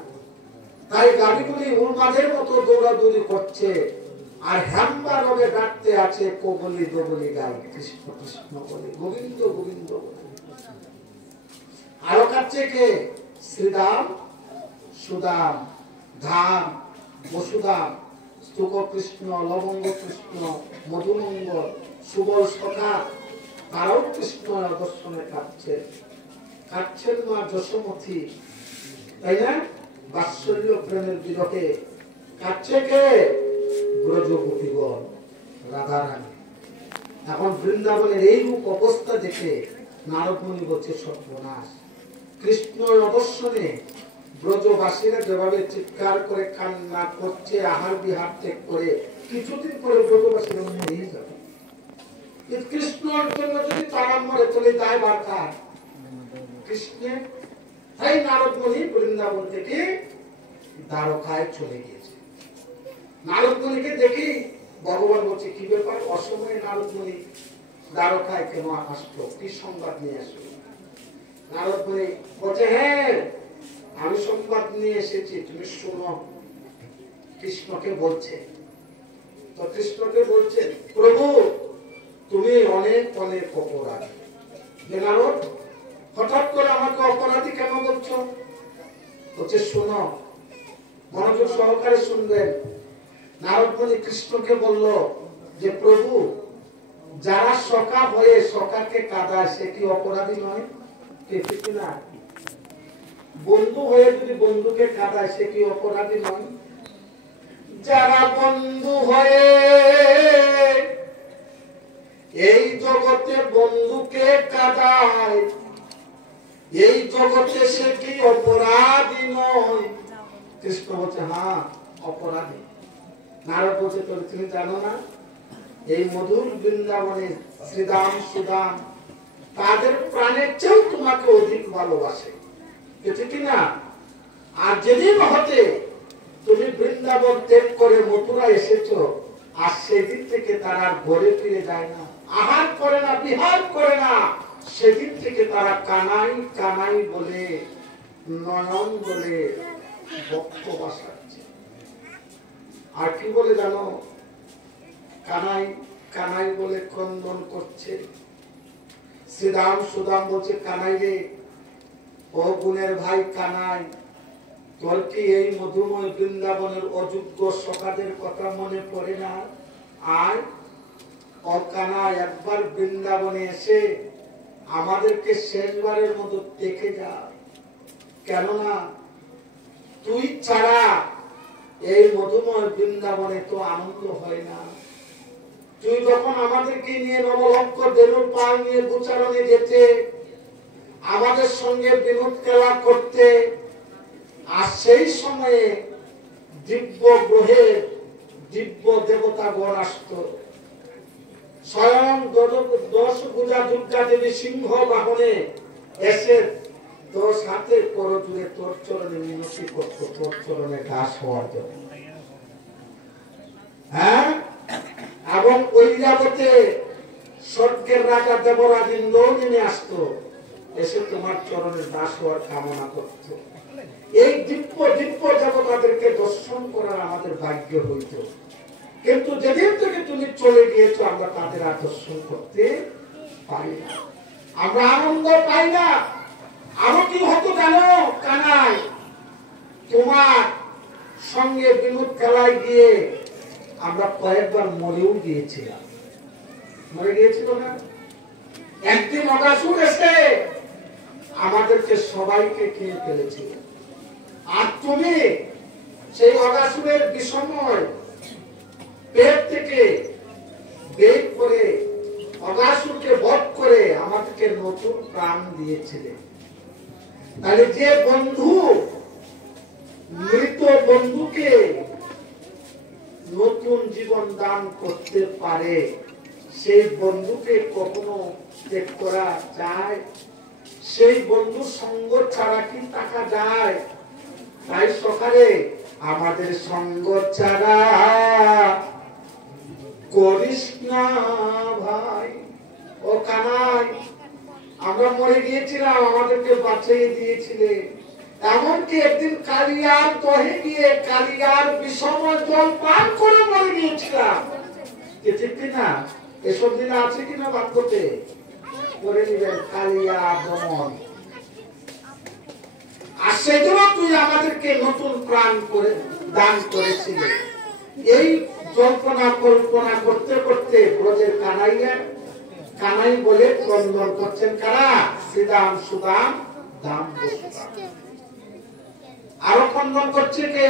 তাই গাভীগুলি উন্মাদের মতো দৌড়াদৌড়ি করছে, আর হ্যাম্বা রবে ডাকতে আছে, কোবলি দোবলি গাই কৃষ্ণ কৃষ্ণ বলে, গোবিন্দ গোবিন্দ বলে। আরো কাছে কে? শ্রীদাম, সুদাম, ধাম, বসুধাম, স্তূপ কৃষ্ণ, লবঙ্গ কৃষ্ণ, মধুমঙ্গল, সুবল সখা, তারাও কৃষ্ণ দর্শনে কাঁদছেন। কাঁদছেন মা যশোমতী, তাই না? বাৎসল্য প্রেমের বিরহে কাঁদছে কে? ব্রজগোপীগণ, রাধারানী। এখন বৃন্দাবনের এই রূপ অবস্থা দেখে নারদমুনি বলছে, সর্বনাশ। কৃষ্ণ দর্শনে ব্রজবাসীরা যেভাবে চিৎকার করে কান্না করছে, আহার বিহার ত্যাগ করে, কিছুদিন পরে ব্রজবাসীরা মরেই যাবে। কৃষ্ণর জন্য যদি তারা মরে চলে যায় বার্তা কৃষ্ণের। তাই নারদমুনি বৃন্দাবন থেকে দ্বারকায় চলে গিয়েছে। নারদমুনিকে দেখি ভগবান বলছে, কি ব্যাপার, অসময়ে নারদমুনি দ্বারকায় কেন আসলো, কি সংবাদ নিয়ে আসলো? নারদমুনি বলছে, হ্যাঁ আমি সংবাদ নিয়ে এসেছি, তুমি শোনো। কৃষ্ণকে বলছে, তো কৃষ্ণকে বলছে, প্রভু তুমি অনেক অনেক অপরাধী। নারদ, হঠাৎ করে আমাকে অপরাধী কেন বলছো? বলছে, শোনো, মনোযোগ সহকারে শুনবেন। নারদমুনি কৃষ্ণকে বলল যে, প্রভু যারা সখা হয়ে সখাকে কাঁদায়, সে কি অপরাধী নয়? না, বন্ধু হয়ে যদি বন্ধুকে কাঁদায়, সে কি অপরাধী নয়? যারা বন্ধু হয়ে এই জগতে বন্ধুকে কাঁদায়, এই জগতে সে কি অপরাধী নয়? কৃষ্ণ বলছে, হ্যাঁ অপরাধী। নারদ বলছে, তুমি জানো না এই মধুর বৃন্দাবনে শ্রীদাম সুদাম তাদের প্রাণের চেয়েও তোমাকে অধিক ভালোবাসে, ঠিক না? আর যেদিন হতে তুমি বৃন্দাবন ত্যাগ করে মথুরা এসেছো, আর সেদিন থেকে তারা ঘরে ফিরে যায় না, আহার করে না, বিহার করে না। সেদিন থেকে তারা কানাই কানাই বলে, নয়ন বলে ভক্ত বাসাচ্ছে। আর কি বলে জানো? কানাই কানাই বলে ক্রন্দন করছে। শ্রীদাম সুদাম বলছে, কানাই রে, ও গুণের ভাই কানাই, তোর কি এই মধুময় বৃন্দাবনের অযোগ্য সখাদের কথা মনে পড়ে না? আর ও কানাই, একবার বৃন্দাবনে এসে আমাদেরকে শেষবারের মতো দেখে যা। কেননা তুই ছাড়া এই মধুময় বৃন্দাবনে তো আনন্দ হয় না। তুই যখন আমাদেরকে নিয়ে নবলক্ষ দেনুর পাল নিয়ে গোচারণে যেতে, আমাদের সঙ্গে বিনোদ খেলা করতে, আর সেই সময়ে দিব্য গ্রহে দিব্য দেবতাগণ আসত। স্বয়ং 10 ভুজা দুর্গা দেবী সিংহ বাহনে এসে তোর সাথে করজুড়ে তোর চরণে মিনতি করত, তোর চরণে দাস হওয়ার জন্য। হ্যাঁ, এবং ওই যাবতে স্বর্গের রাজা দেবরাজ ইন্দ্র নেমে আসতো, এসে তোমার চরণের দাস হওয়ার কামনা করত। এই দিব্য দিব্য দেবতাদেরকে দর্শন করার আমাদের ভাগ্য হইত। কিন্তু যেদিন থেকে তুমি চলে গিয়েছো, আমরা তাদের আর দর্শন করতে পারি না, আমরা আনন্দ পাই না। আরো কি হতো জানো কানাই? তোমার সঙ্গে বিনোদ খেলায় গিয়ে আমরা কয়েকবার মরেও গিয়েছিলাম। মরে গিয়েছিল না? একদিন অগাসুর এসে আমাদেরকে সবাইকে খেয়ে ফেলেছিল। আর তুমি সেই অগাসুরের বিষময় পেট থেকে বের করে অগাসুরকে বধ করে আমাদেরকে নতুন প্রাণ দিয়েছিলে। তাহলে যে বন্ধু মৃত বন্ধুকে নতুন জীবন দান করতে পারে, সেই বন্ধুকে কখনো ত্যাগ করা যায়? সেই বন্ধু সঙ্গ ছাড়া কি থাকা যায়? তাই সকালে আমাদের সঙ্গ ছাড়া করিস না ভাই। ও কানাই, আমরা মরে গিয়েছিলাম, আমাদেরকে বাঁচিয়ে দিয়েছিলে। এমনকি একদিন কালিয়ার দহে গিয়ে কালিয়ার বিষম জল পান করে মরে গিয়েছিলাম, ঠিক কিনা? এসব দিন আছে কিনা বাক্যতে? করে নিবেন কালিয়া দমন। আর সেজন্য তুই আমাদেরকে নতুন প্রাণ করে দান করেছিলে। এই জল্পনা কল্পনা করতে করতে ব্রজের কানাইয়া কানাই বলে ক্রন্দন করছেন কারা? শ্রীদাম সুদাম দাম বসুদাম। আরো ক্রন্দন করছে কে?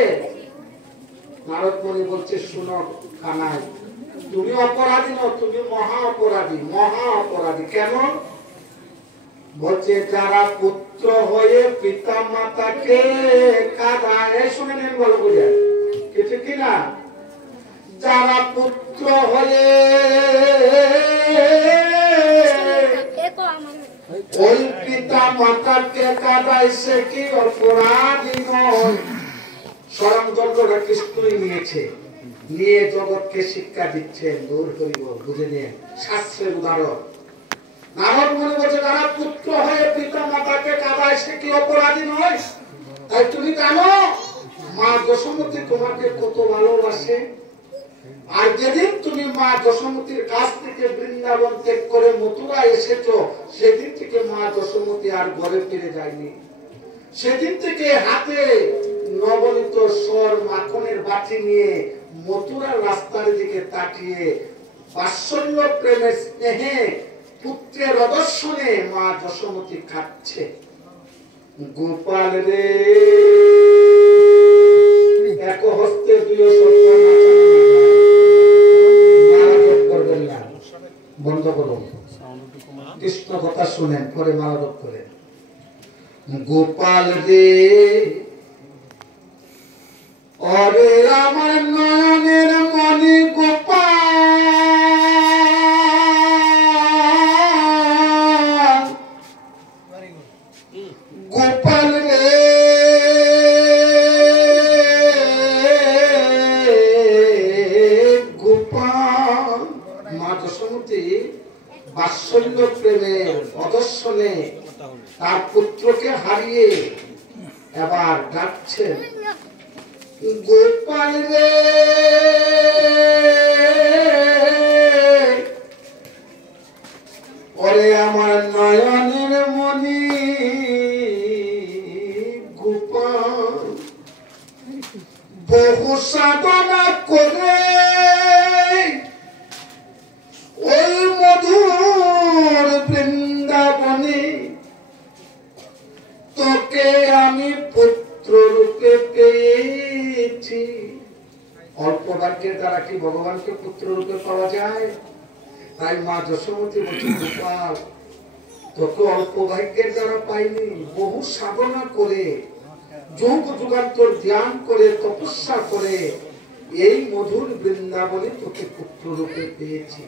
নারদ মুনি বলছে, শুনো কানাই, তুমি অপরাধী নও, তুমি মহা অপরাধী। মহা অপরাধী কেন? বলছে, যারা পুত্র হয়ে পিতা মাতাকে কাঁদায়, শুনে নেন, বলো বুঝে কিছু কিনা? যারা পুত্র হয়ে ওই পিতা মাতাকে কাঁদায়, সে কি অপরাধী নয়? স্বয়ং চন্দ্রটা কৃষ্ণই নিয়েছে, নিয়ে জগৎকে শিক্ষা দিচ্ছেন। দূর করিব, বুঝে নিয়ে শাস্ত্রের উদাহরণ। নারদ মুনি বলছে, যারা পুত্র হয়ে পিতা মাতাকে কাঁদায়, সে কি অপরাধী নয়? তাই তুমি জানো মা যশোমতী তোমাকে কত ভালোবাসে। আর যেদিন তুমি মা যশোমতীর কাছ থেকে বৃন্দাবন ত্যাগ করে মথুরা এসেছো, সেদিন থেকে মা যশোমতী আর ঘরে ফিরে যায়নি। সেদিন থেকে হাতে নবনীত স্বর মাখনের বাটি নিয়ে মথুরার রাস্তার দিকে তাকিয়ে বাৎসল্য প্রেমের স্নেহে পুত্রের অদর্শনে মা যশোমতী খাচ্ছে। গোপাল রে, এক হস্তে দুই করবেন না, বন্ধ করুন। কৃষ্ণ কথা শুনেন, পরে মারাদক করেন। গোপাল রে, অরে আমার নয়নের মণি গোপাল, গোপাল রে গোপাল, মা যশোমতী বাৎসল্য প্রেমের অদর্শনে তার পুত্রকে হারিয়ে এবার ডাকছেন, গোপাল রে ওরে আমার নয়নের মণি গোপাল, বহু সাধনা করে ওই মধুর বৃন্দাবনে তোকে আমি পুত্র রূপে পেয়েছি। অল্প ভাগ্যের দ্বারা কি ভগবানকে পুত্র রূপে পাওয়া যায়? তাই মা যশোমতী বলছে, গোপাল তোকে অল্প ভাগ্যের দ্বারা পাইনি, বহু সাধনা করে যুগ যুগান্তর ধ্যান করে তপস্যা করে এই মধুর বৃন্দাবনে তোকে পুত্র রূপে পেয়েছি।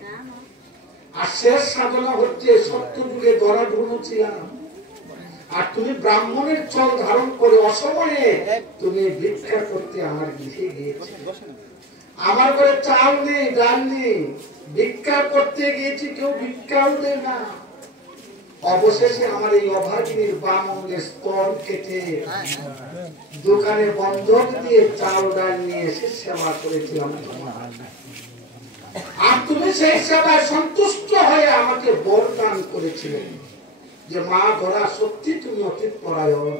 আর শেষ সাধনা হচ্ছে সত্য যুগে ধরাধুনো ছিলাম, আর তুমি ব্রাহ্মণের চল ধারণ করে অসময়ে তুমি ভিক্ষা করতে আমার গৃহে গিয়েছি। আমার ঘরে চাল নেই, ডাল নেই, ভিক্ষা করতে গিয়েছি, কেউ ভিক্ষাও দেয় না। অবশেষে আমার এই অভাগিনীর বাম অঙ্গের স্তর কেটে দোকানে বন্ধক দিয়ে চাল ডাল নিয়ে এসে সেবা করেছিলাম। আর তুমি সেই সেবায় সন্তুষ্ট হয়ে আমাকে বরদান করেছিলেন যে মা ধরা সত্যি তুমি অতীত পরায়ণ।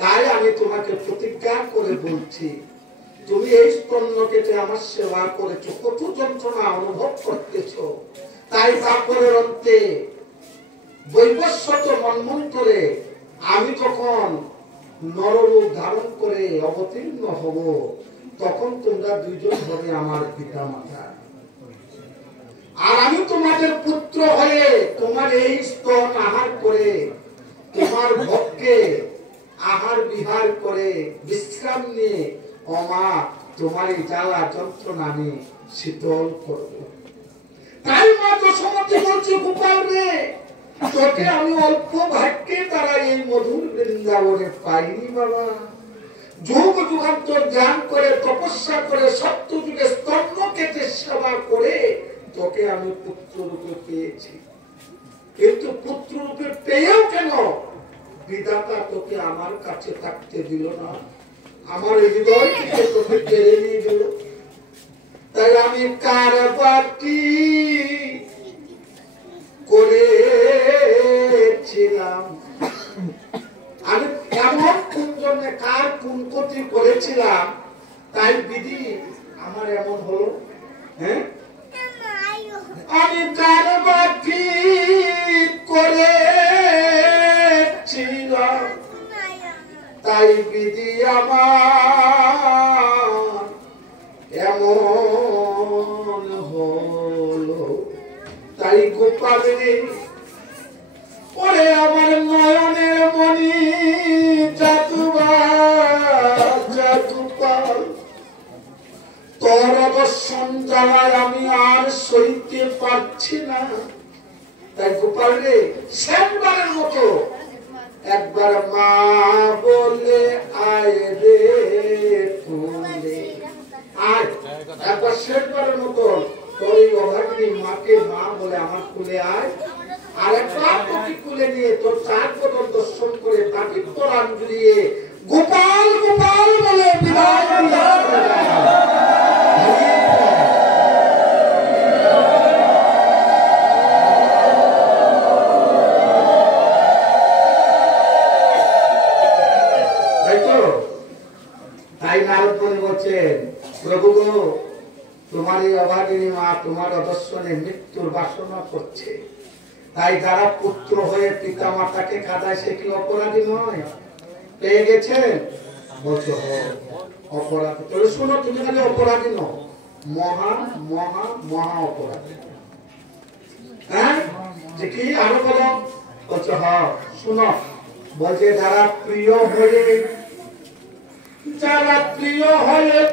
তাই আমি তোমাকে প্রতিজ্ঞা করে বলছি, তুমি এই স্তন্য কেটে আমার সেবা করেছো, কত যন্ত্রণা অনুভব করতেছো। তাই তারপরের অন্তে বৈবস্বত মন্বন্তরে আমি তখন নররূপ ধারণ করে অবতীর্ণ হব, তখন তোমরা দুইজন হবে আমার পিতা মাতা। আর আমি তোমাদের পুত্র হয়ে তোমার এই স্তন আহার করে তোমার ভক্তকে আহার বিহার করে বিশ্রাম নিয়ে মা তোমার এই জ্বালা যন্ত্রণা আমি শীতল করব। তাই মা যশোমতী বলছে, গোপাল রে তোকে আমি অল্প ভাগ্যে তারা এই মধুর বৃন্দাবনে পাইনি বাবা। যুগ যুগান্তর ধ্যান করে তপস্যা করে সত্য যুগে স্তন্য কেটে সেবা করে তোকে আমি পুত্র রূপে পেয়েছি। কিন্তু পুত্র রূপে পেয়েও কেন বিধাতা তোকে আমার কাছে থাকতে দিল না, আমার হৃদয় থেকে তোকে কেড়ে নিয়ে গেল। তাই আমি কারবাটি করেছিলাম, আমি এমন কোন জন্য কার কোন ক্ষতি করেছিলাম, তাই বিধি আমার এমন হলো। হ্যাঁ, আমি কারবাটি করেছিলাম, তাই বিধি আমার এমন হলো। তাই গোপাল রে ওরে আমার নয়নের মণি গোপাল, তোর দর্শন জ্বালায় আমি আর সইতে পারছি না। তাই গোপাল রে শেষবারের মতো একবার মা বলে আয় রে তুলে আয়, একবার শেষবারের মতো তোর এই অভাগিনী মাকে মা বলে আমার কুলে আয়। আর একবার তোকে কুলে নিয়ে তোর চার বদল দর্শন করে তাকে তোর আঞ্জুরিয়ে গোপাল গোপাল বলে বিদায় প্রভু গো, তোমার এই অভাগিনী মা তোমার অদর্শনে মৃত্যুর বাসনা করছে। তাই যারা পুত্র হয়ে পিতা মাতাকে কাঁদায় সে কি অপরাধী নয়? পেয়ে গেছেন বলছো অপরাধী। তবে শোনো, তুমি খালি অপরাধী নও, মহা মহা মহা অপরাধী। হ্যাঁ, যে কি আরো বলো? বলছো শুনো, বলছে যারা প্রিয় হয়ে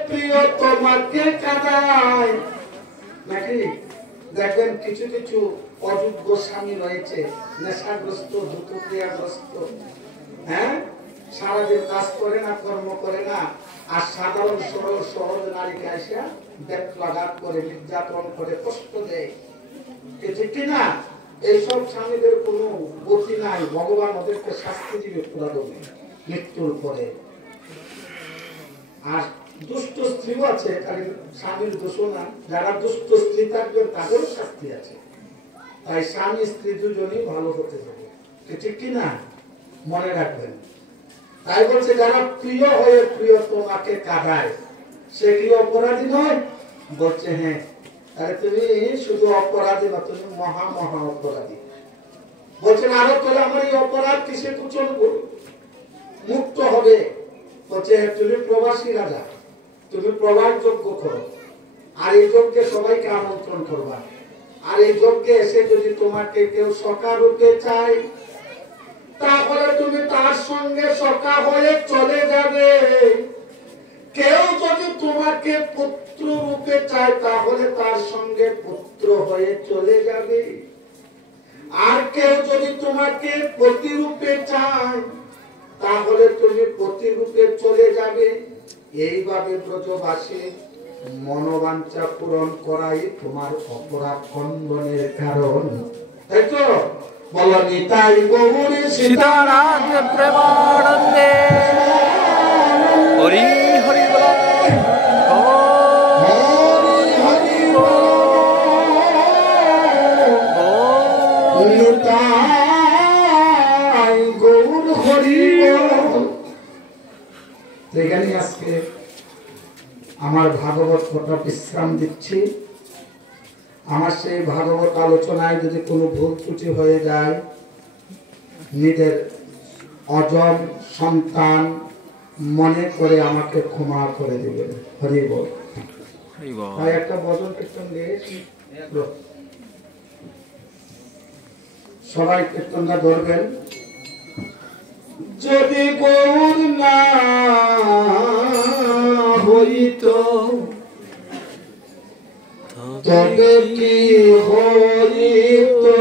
প্রিয় তোমাকে কাঁদায় নাকি। দেখবেন কিছু কিছু অযোগ্য স্বামী রয়েছে, নেশাগ্রস্ত, ধূমক্রিয়াগ্রস্ত, হ্যাঁ, সারাদিন কাজ করে না, কর্ম করে না, আর সাধারণ সরল সহজ নারীকে আসিয়া বেত্রাঘাত করে, নির্যাতন করে, কষ্ট দেয়, ঠিক কিনা? এইসব স্বামীদের কোনো গতি নাই, ভগবান ওদেরকে শাস্তি দিবে পুরাদমে মৃত্যুর পরে। আর দুষ্ট স্ত্রীও আছে, খালি স্বামীর দোষ না, যারা দুষ্ট স্ত্রী থাকবেন তাদেরও শাস্তি আছে। তাই স্বামী স্ত্রী দুজনেই ভালো হতে হবে, ঠিক কিনা? মনে রাখবেন। তাই বলছে যারা প্রিয় হয়ে প্রিয় তোমাকে কাঁদায় সে কি অপরাধী নয়? বলছে হ্যাঁ। তাহলে তুমি শুধু অপরাধী না, তুমি মহা মহা অপরাধী। বলছেন আরো করে আমার এই অপরাধ কিসে কুচল মুক্ত হবে? বলছে তুমি প্রবাসী রাজা, তুমি প্রবাস যজ্ঞ করো, আর এই যজ্ঞে সবাইকে আমন্ত্রণ করবা, আর এই যজ্ঞে এসে যদি তোমাকে কেউ সখা রূপে চায় তাহলে তুমি তার সঙ্গে সখা হয়ে চলে যাবে। কেউ যদি তোমাকে পুত্র রূপে চায় তাহলে তার সঙ্গে পুত্র হয়ে চলে যাবে, আর কেউ যদি তোমাকে পতি রূপে চায় তাহলে তুমি পতি রূপে চলে যাবে। এইভাবে ব্রজবাসী মনোবাঞ্ছা পূরণ করাই তোমার অপরাধ খণ্ডনের কারণ। তাই তো বলো নিতাই গৌর সীতারাম প্রেমানন্দে হরি হরি গৌর হরি। এখানে আজকে আমার ভাগবত কথা বিশ্রাম দিচ্ছি। আমার সেই ভাগবত আলোচনায় যদি কোনো ভুল ত্রুটি হয়ে যায় নিজের অজম সন্তান মনে করে আমাকে ক্ষমা করে দেবেন। হরি বল। তাই একটা ভজন কীর্তন গেয়েছি, সবাই কীর্তনটা ধরবেন। যদি গৌর না হইতো তবে কি হইতো,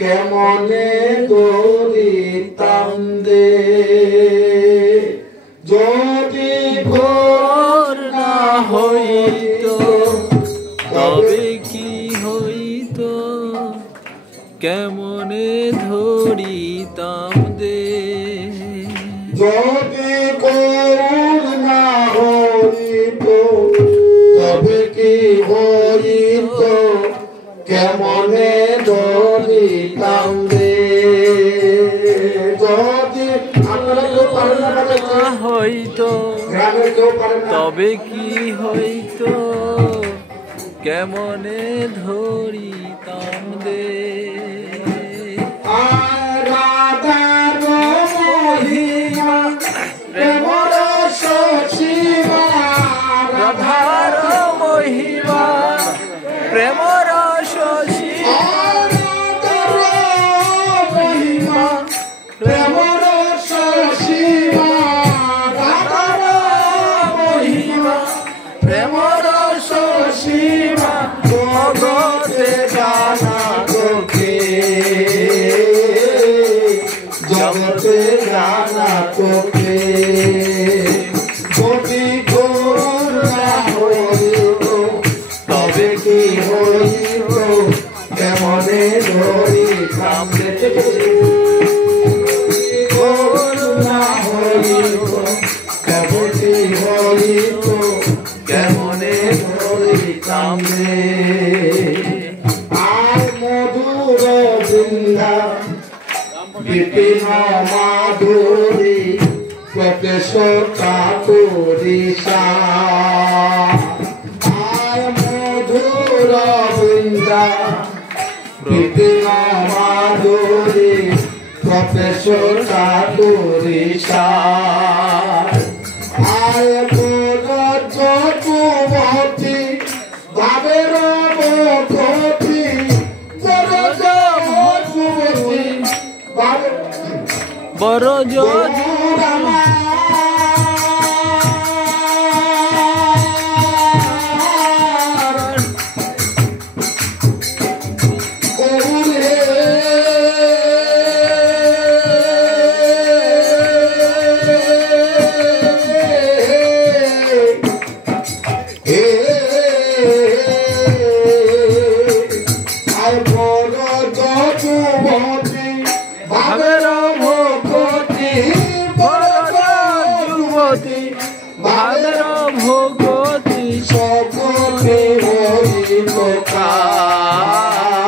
কেমনে দরিতাম দে। যদি ভোর না হইতো তবে কি হইতো, কেমনে ধরিতাম দে। যদি গৌর না হইতো তবে কি হইতো, কেমনে ধরিতাম দে। যদি আপনারা কেউ পারেন না হইতো গ্রামের কেউ পারেন না, তবে কি হইতো, কেমনে ধরিতাম দে। রাধার মহিমা প্রেমর সীমা, রাধার মহিমা প্রেমর সীমা, মহিমা প্রেমর সীমা, রাধার মহিমা প্রেমর সীমা, জগতে জানা তোকে, জগতে জানা তোকে। যদি গৌর না হইত তবে কি হইত, কেমনে ধরিতাম দে। গৌর না হইত তবে কি হইত, কেমনে ধরিতাম দে। আর মধুর বৃন্দা বিপিন মাধুরী প্রকেশ কাকুরিষা, আর মধুর বৃন্দা বিপিন মাধুরী প্রকেশ কাকুরিষা, আর যুবতী ভাবের মুখী, যুবতী বড় জোর ভাবের ভগতি বরদ যুবতী ভাবের ভগতি সকলে হইত কার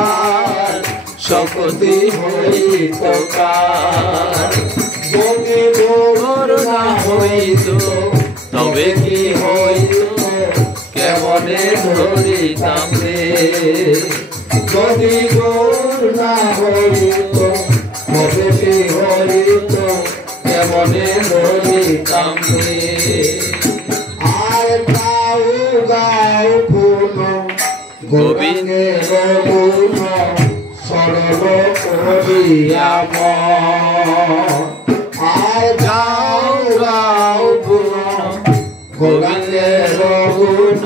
সকতি হইত কার যদি করুণা হইত তবে কি হইত কেমনে ধরিতাম রে যদি গৌর না হইত তবে কি হইত কেমনে ধরিতাম রে আর গাও গাও গুণ গোবিন্দের গুণ সরল করিয়া আর গাও গাও গুণ গোবিন্দের গুণ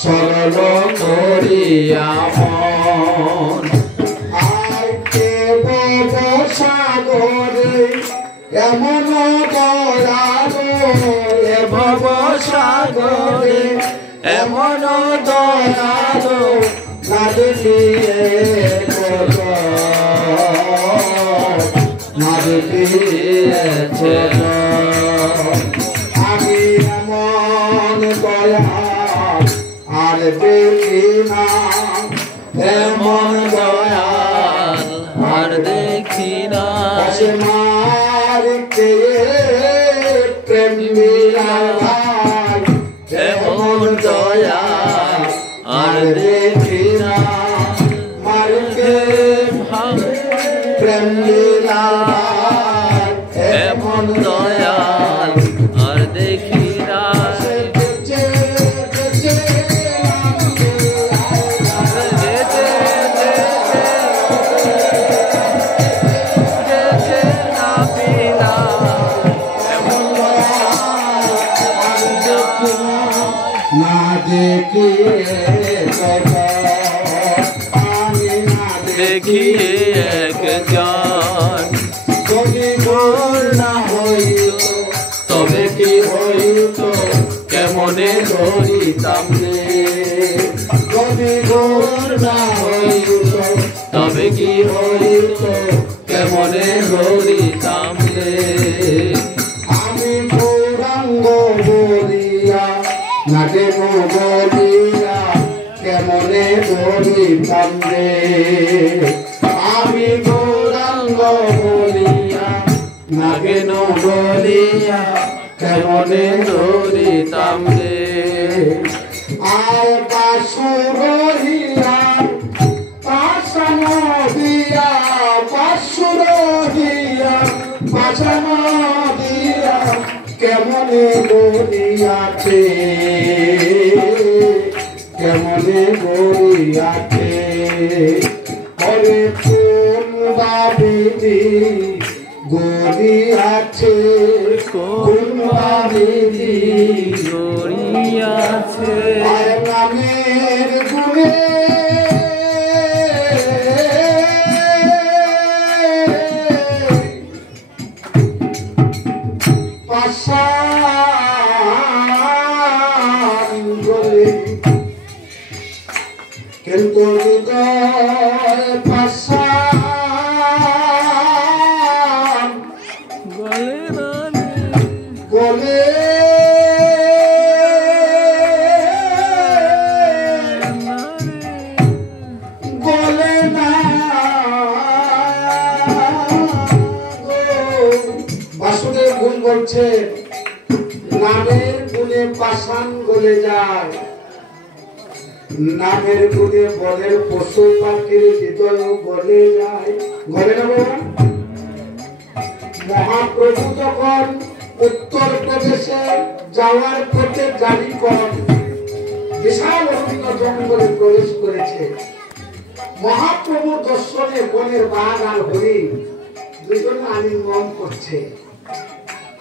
সরল করিয়া আর কেব সাগরে এমন দয়ালো ভব সাগরে এমন দয়ালো লাগলিয়ে দিয়েছে আমি এমন দয়া আর দেখি না এমন দয়াল আর দেখি না মারিতে প্রেম মিলায় এমন দয়াল আর দেখি না মারিতে প্রেম মিলায় এমন দয়াল আর দেখি না না দেখিয়ে আমি না দেখিয়ে একজন যদি গোর না হইত তবে কি হইত কেমনে ধরিতাম রে যদি গোর না হইত তবে কি হইত কেমনে ধরিতাম রে আমি গৌরাঙ্গ বলিয়া না কেন বলিয়া কেমনে ধরিতাম রে আমি গৌরাঙ্গ বলিয়া না কেন বলিয়া কেমনে ধরিতাম রে আর পাশুর হিয়া পাশান দিয়া পাশুর হিয়া পাশান দিয়া কেমনে বলিয়াছে কেমনে বলিয়াছে হরে কোন বাবিদি গলিয়াছে কোন বাবিদি গড়িয়াছে আর নামের গুণে পাশান গলে কিন্তু হৃদয় পাশান গলে না রে গলে না রে গলে না বাসুদেব গুণ বলছে নামের গুণে পাষাণ গলে যায় নামের গুণে বনের পশু পাখির হৃদয় গলে যায় গলে না বাবা মহাপ্রভু যখন উত্তর প্রদেশে যাওয়ার পথে গাড়ি কর বিশাল অরণ্য জঙ্গলে প্রবেশ করেছে মহাপ্রভু দর্শনে বনের বাঘ আর হরিণ দুজনে আলিঙ্গন করছে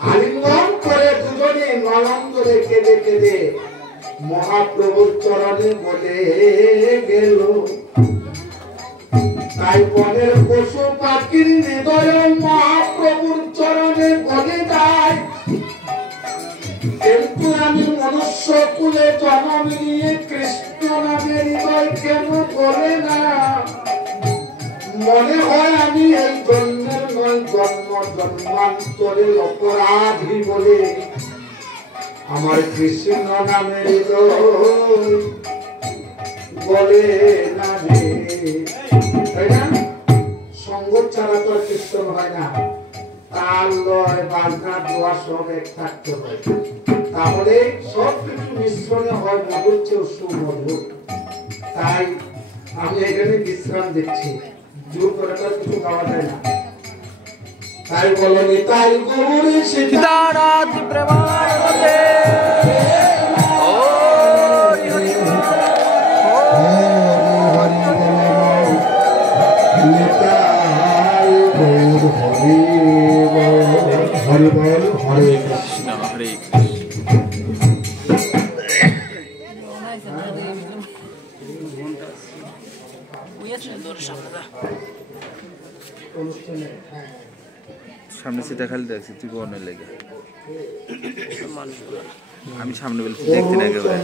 আলিঙ্গন করে দুজনে নয়নজলে কেঁদে কেঁদে মহাপ্রভুর চরণে বলে গেল তাই বনের পশু পাখির হৃদয় মহাপ্রভুর চরণে বলে যায় কিন্তু আমি মনুষ্য কুলে জন্ম নিয়ে কৃষ্ণ নামের হৃদয় কেন বলে না মনে হয় আমি এই জন্মের জন্ম জন্মান্তরে অপরাধী বলে আমার কৃষ্ণ নামের বলে না রে, তাই না? সঙ্গ ছাড়া তো কীর্তন হয় না, তাল লয় বাজনা দোয়া সব এক থাকতে হয়, তাহলে সব কিছু মিশ্রণে হয় মধুর চেয়ে সুমধুর। তাই আমি এখানে বিশ্রাম দিচ্ছি, জোর করে তো কিছু গাওয়া যায় না। তাই বলনি তাই গৌরী সীতানাথ প্রেমানন্দে ও হরি হরি বল হরে কৃষ্ণ। হরে সামনে সিটা খালি দেখছি তুই বনের লেগে আমি সামনে বলছি দেখতে না একেবারে।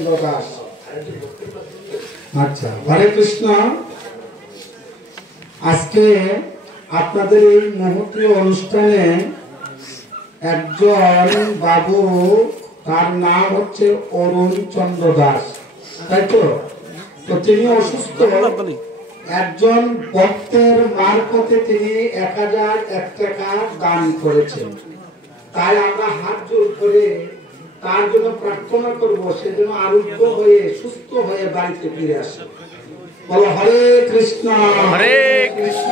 আচ্ছা, হরে কৃষ্ণ। আজকে আপনাদের এই মহতীয় অনুষ্ঠানে একজন বাবু, তার নাম হচ্ছে অরুণ চন্দ্র দাস, তাই তো? তো তিনি অসুস্থ, একজন ভক্তের মারফতে তিনি 1001 টাকা দান করেছেন। তাই আমরা হাত জোর করে তার জন্য প্রার্থনা করবো, সে যেন আরোগ্য হয়ে সুস্থ হয়ে বাড়িতে ফিরে আসে। বলো হরে কৃষ্ণ। হরে কৃষ্ণ।